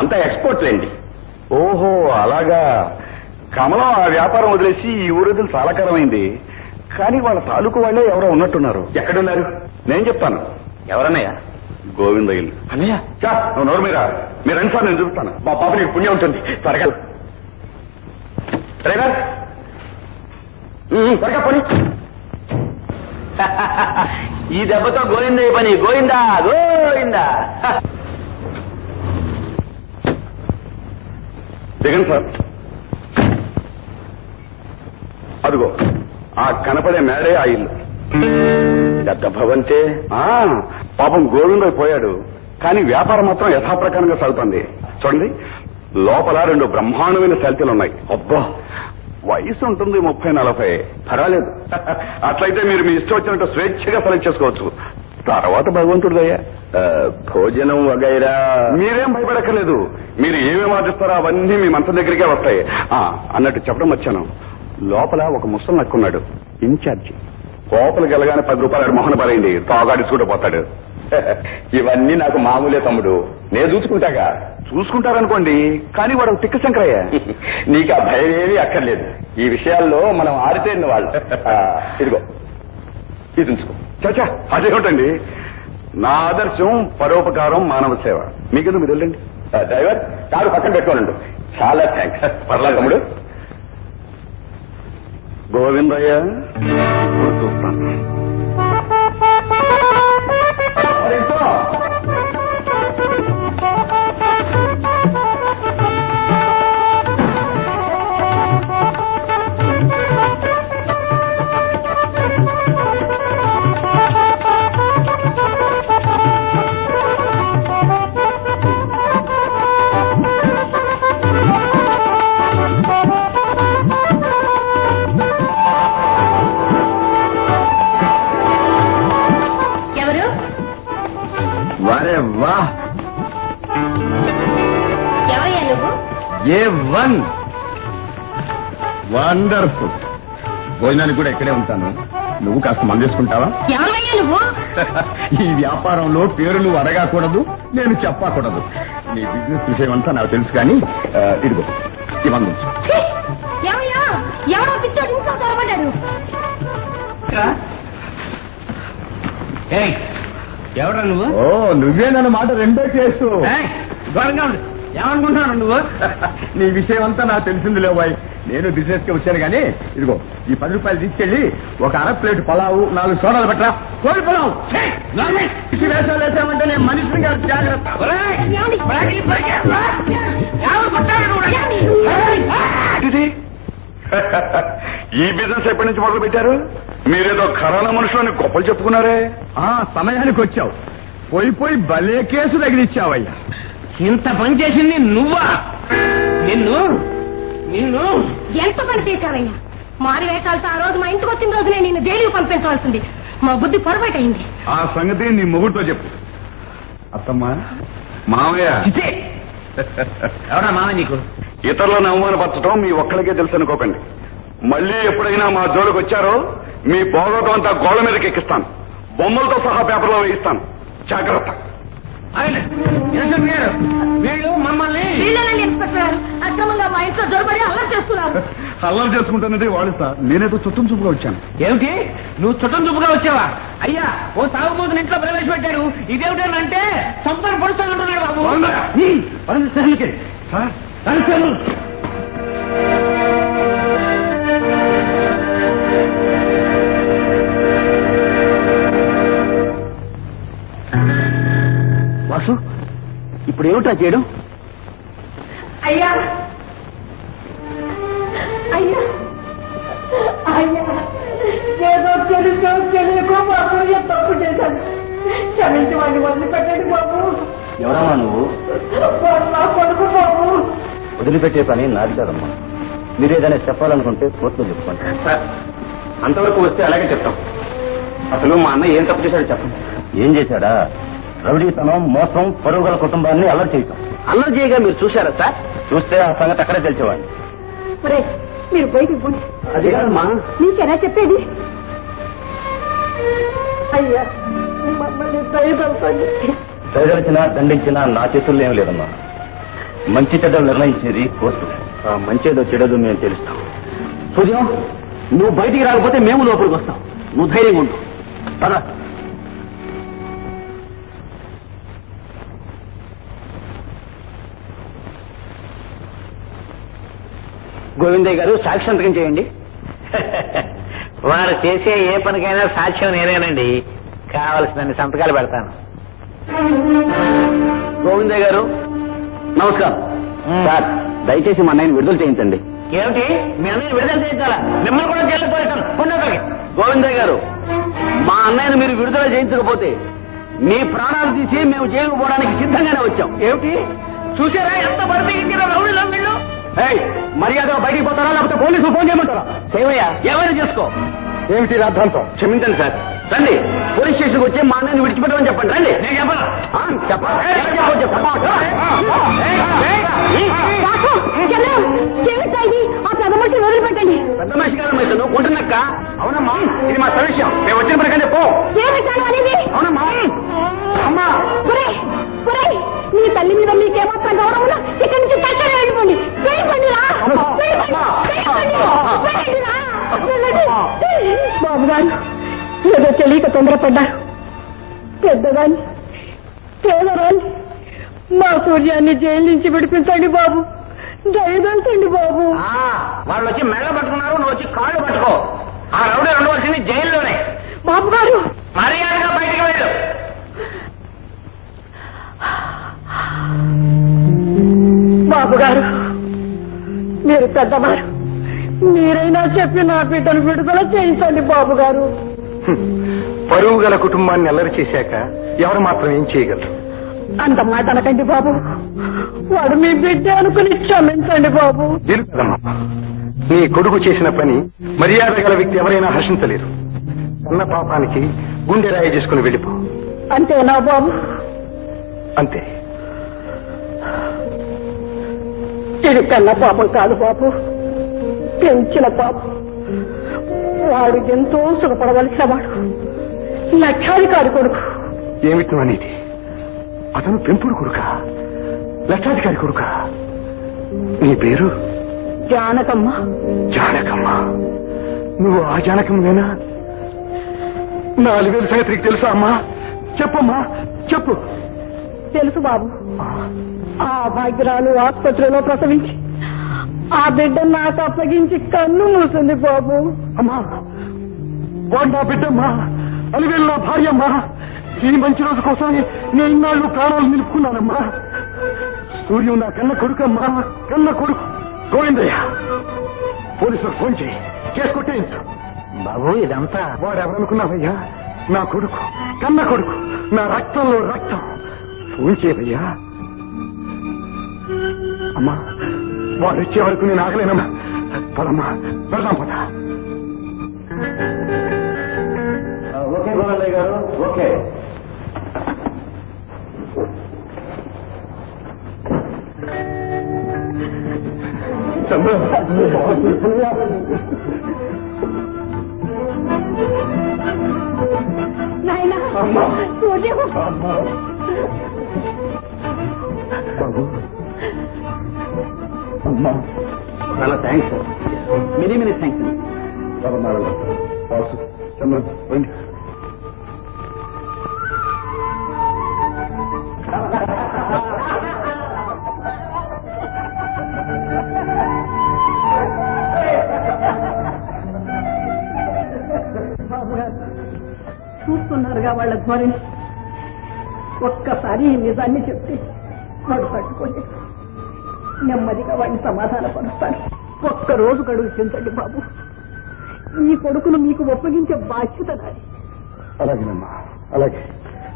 అంతా ఎక్స్పోర్ట్ లేండి. ఓహో అలాగా. కమలం ఆ వ్యాపారం వదిలేసి ఈ ఊరేదులు చాలా కాలమైంది. కానీ వాళ్ళ తాలూకు వాళ్ళే ఎవరో ఉన్నట్టున్నారు. ఎక్కడున్నారు? నేను చెప్తాను. ఎవరన్నయ్య? గోవిందయ్యలు. అన్నయ్య నువ్వు నోరు మీరా. మీరు రండి సార్, నేను చూస్తాను. మా పాప నీకు పుణ్యం ఉంటుంది. త్వరగా డ్రైవర్ త్వరగా పని. ఈ దెబ్బతో గోవిందయ్య పని. గోవిందా గోవిందా. దిగండి సార్. అదిగో ఆ కనపడే మేడే ఆ ఇల్లు. పెద్ద భవంతే. పాపం గోవిందయ్య పోయాడు, కానీ వ్యాపారం మాత్రం యథాప్రకారంగా సాగుతుంది. చూడండి, లోపల 2 బ్రహ్మాండమైన సెల్తీలు ఉన్నాయి. అబ్బా, వయసు ఉంటుంది 30-40. పర్వాలేదు. అట్లయితే మీరు మీ ఇష్టం వచ్చినట్టు స్వేచ్ఛగా సెలెక్ట్ చేసుకోవచ్చు. తర్వాత భగవంతుడిదయ్యా. భోజనం వగైరా మీరేం భయపడక్కర్లేదు. మీరు ఏమేమి ఆశిస్తారో అవన్నీ మీ మనసు దగ్గరికే వస్తాయి. అన్నట్టు చెప్పడం వచ్చాను, లోపల ఒక ముసలి నక్కున్నాడు, ఇన్ఛార్జి. కోపలికి వెళ్ళగానే 10 రూపాయలు మొహన పరైంది, తాగాడిచుకుంటూ పోతాడు. ఇవన్నీ నాకు మామూలే తమ్ముడు, నేను చూసుకుంటాగా. చూసుకుంటారనుకోండి, కానీ వాడు తిక్క శంకరయ్య. నీకు ఆ భయం ఏమీ అక్కర్లేదు. ఈ విషయాల్లో మనం ఆరితేరిన వాళ్ళు. ఇదిగో ఇది ఉంచుకో. చచ్చా, అదేమిటండి, నా ఆదర్శం పరోపకారం, మానవ సేవ. మీకెందుకు మీరు వెళ్ళండి. డ్రైవర్ కారు పక్కన పెట్టుకోనండు. చాలా థ్యాంక్స్. పర్లా తమ్ముడు. గోవిందయ్య, ఇప్పుడు చూస్తాను. A1 wonderful. భోజనానికి కూడా ఇక్కడే ఉంటాను. నువ్వు కాస్త మందేసుకుంటావా? నువ్వు ఈ వ్యాపారంలో పేరులు అడగకూడదు, నేను చెప్పకూడదు. నీ బిజినెస్ విషయం అంతా నాకు తెలుసు. కానీ ఇదిగో ఈ మందు. ఎవడా నువ్వు? ఓ, నువ్వే నన్ను మాట రెండో కేసు. ఘోరంగా ఉంది. ఏమనుకుంటున్నాను నువ్వు? నీ విషయం అంతా నాకు తెలిసింది లేవాయి. నేను బిజినెస్ కి వచ్చాను. కానీ ఇదిగో ఈ 10 రూపాయలు తీసుకెళ్లి ఒక అర ప్లేట్ పలావు, 4 సోడాలు పెట్టరా. కోడి పలావు వేషాలు వేసామంటే నేను మనిషిని గారు. జాగ్రత్త. ఈ బిజినెస్ ఎప్పటి నుంచి మొదలు పెట్టారు? మీరేదో ఖరానా మనుషులని గొప్పలు చెప్పుకున్నారే. సమయానికి వచ్చావు. పోయి భలే కేసు తగిలిచ్చావయ్యా. ఇంత పని చేసింది నువ్వా? నిన్ను నిన్ను ఎంత పని చేశావయ్యా? మారి వేషాలతో ఆ రోజు మా ఇంటికి వచ్చిన రోజునే నిన్ను జైలుకి పంపించవలసింది. మా బుద్ధి పొరపాటు అయింది. ఆ సంగతి నీ మొగుడితో చెప్పు. అత్తమ్మా, మావయ్య. ఎవడా మామయ్య నీకు? ఇతరులను అవమానపరచడం మీ ఒక్కడికే తెలుసు అనుకోకండి. మళ్ళీ ఎప్పుడైనా మా జోలికి వచ్చారో మీ భోగోటం అంతా గోళ్ల మీదకి ఎక్కిస్తాను. బొమ్మలతో సహా పేపర్లో వేయిస్తాను. జాగ్రత్త. వీళ్ళు మమ్మల్ని ఇన్స్పెక్టర్ గారు అక్రమంగా మా ఇంట్లో జోరుబడి అల్లరి చేస్తున్నారు. అల్లరి చేసుకుంటున్నది వాడు సార్. నేనేదో చుట్టం చూపుగా వచ్చాను. ఏమిటి? నువ్వు చుట్టం చూపుగా వచ్చావా? అయ్యా, ఓ సాగుబోతుని ఇంట్లో ప్రవేశపెట్టాడు. ఇదేమిటంటే సంపద పొడుస్తానంటున్నాడు బాబు. సార్ వాసు, ఇప్పుడు ఏమిటా చేయడం? అయ్యా అయ్యా అయ్యా, ఏదో తెలియకో బాబు తప్పు చేశాను. క్షమించి వాడిని వదిలిపెట్టండి బాబు. ఎవరమ్మా నువ్వు? నా కొడుకు బాబు. వదిలిపెట్టే పని నాది కాదమ్మా. మీరేదైనా చెప్పాలనుకుంటే కోర్టులో చెప్పుకోండి. సార్, అంతవరకు వస్తే అలాగే చెప్తాం. అసలు మా అన్న ఏం తప్పు చేశాడో చెప్పండి. ఏం చేశాడా? రౌడీతనం, మోసం, పరుగుల కుటుంబాన్ని అల్లరి చేయటం. అల్లరి చేయగా మీరు చూశారా సార్? చూస్తే ఆ సంగతి అక్కడే తెలిసేవాడిని. మీరు బయటికి పోండి. అది కాదమ్మా. నీకెలా చెప్పేది? అయ్యా, మమ్మల్ని దయదలపండి. దయదలిచినా దండించినా నా చేతుల్లో ఏం లేదమ్మా. మంచి చెడ్డలు నిర్ణయించేది కోర్టు. మంచేదో చెడదో మేము తెలుస్తాం. సూర్యం, నువ్వు బయటికి రాకపోతే మేము లోపలికి వస్తాం. నువ్వు ధైర్యంగా ఉండు. పద. గోవిందయ్య గారు సాక్షి సంతకం చేయండి. వారు చేసే ఏ పనికైనా సాక్ష్యం నేనేనండి. కావలసినన్ని సంతకాలు పెడతాను. గోవిందయ్య గారు నమస్కారం. సార్, దయచేసి మా అన్నయ్యని విడుదల చేయించండి. ఏమిటి, మీ అన్నయ్య విడుదల చేయించాలా? మిమ్మల్ని కూడా జైలు తోలుతాను. పొందగలిగి గోవిందయ్య గారు, మా అన్నయ్యని మీరు విడుదల చేయించకపోతే మీ ప్రాణాలు తీసి మేము జైలుకు పోవడానికి సిద్ధంగానే వచ్చాం. ఏమిటి, చూసారా ఎంత బరితెగించిన రౌడీలో వీళ్ళు? మర్యాదగా బయటికి పోతారా లేకపోతే పోలీసులు ఫోన్ చేయమంటారా? సేవయ్యా, ఏమైనా చేసుకో. ఏమిటి రాద్ధాంతం? క్షమించండి సార్. రండి, పోలీస్ స్టేషన్కి వచ్చి మా అన్నయ్యని విడిచిపెట్టమని చెప్పండి. రండి. నేను చెప్పాలా? ఆ పెద్ద మనిషి వదిలిపెట్టండి. పెద్ద మనిషి కాదమ్మా ఇతను, కొంటున్నక్క. అవునమ్మా, ఇది మా సవిషయం. మేము వచ్చిన ప్రకారం పో. ఏమిటాను అనేది? అవునమ్మా. అమ్మా, నీ తల్లి మీద మీకేమాత్రం గౌరవం ఇక్కడి నుంచి తక్షణం వెళ్ళిపోండి. బాబు గారు ఏదో తెలియక తొందరపడ్డారు. పెద్దదాన్ని పేదరాన్ని మా సూర్యాన్ని జైలు నుంచి విడిపించండి బాబు. దయదంచండి బాబు. వాళ్ళు వచ్చి మెడ పట్టుకున్నారు, నువ్వు వచ్చి కాళ్ళు పట్టుకో. ఆ రౌడీ ఉండవలసింది జైల్లోనే. బాబు గారు మర్యాదగా బయటికి వెళ్ళు. బాబు గారు మీరు పెద్దవారు, మీరైనా చెప్పి నా బిడ్డను విడుదల చేయించండి బాబు గారు. పరువు గల కుటుంబాన్ని అల్లరి చేశాక ఎవరు మాత్రం ఏం చేయగలరు? అంత మాట అనకండి బాబు. వాడు మీ బిడ్డ అనుకుని క్షమించండి బాబు. తెలుపుదమ్మా, నీ కొడుకు చేసిన పని మర్యాద గల వ్యక్తి ఎవరైనా హర్షించలేరు. అన్న పాపానికి గుండె రాయి చేసుకుని వెళ్ళిపో. అంతేనా బాబు? అంతే. ఇది కన్న పాపం కాదు బాబు, పెంచిన పాపం. వాడు ఎంతో సుఖపడవలసిన వాడు, లక్షాధికారి కొడుకు. ఏమిటి అనేది? అతను పెంపుడు కొడుక, లక్షాధికారి కొడుక. నీ పేరు? జానకమ్మ. జానకమ్మ? నువ్వు ఆ జానకమ్మేనా? 4000 సంగతికి తెలుసా అమ్మా? చెప్పమ్మా, చెప్పు. తెలుసు బాబు. ఆ భాగ్యరాలు ఆసుపత్రిలో ప్రసవించి ఆ బిడ్డ నాకు అప్పగించి కన్ను మూసింది బాబు. అమ్మా, వాడు నా బిడ్డమ్మా, 4000 నా భార్యమ్మా. ఈ మంచి రోజు కోసం నేను ఇన్నాళ్ళు ప్రాణాలు నిలుపుకున్నానమ్మా. సూర్యం నా కన్న కొడుకమ్మా, కన్న కొడుకు. గోవిందయ్య, పోలీసులకు ఫోన్ చేయి, కేసు కొట్టేయించు. బాబు ఇదంతా వాడు ఎవరనుకున్నావయ్యా? నా కొడుకు, కన్న కొడుకు, నా రక్తంలో రక్తం. ఫోన్ చేయవయ్యా. అమ్మా, వాడు వచ్చే వరకు నేను ఆగలేనమ్మా. పదమ్మా, వెళ్దాం పద. ఓకే గోవిందయ్య గారు, ఓకే. నాయనా, సూర్యం. చాలా thanks sir. Many many thanks అండి. చూస్తున్నారుగా వాళ్ళ ధోరణి. ఒక్కసారి ఈ నిజాన్ని చెప్తే వాడు పట్టుకోండి, నెమ్మదిగా వాడిని సమాధానపరుస్తాను. ఒక్కరోజు గడువు చెందండి బాబు. ఈ కొడుకును మీకు ఒప్పగించే బాధ్యత నాది. అలాగేనమ్మా, అలాగే.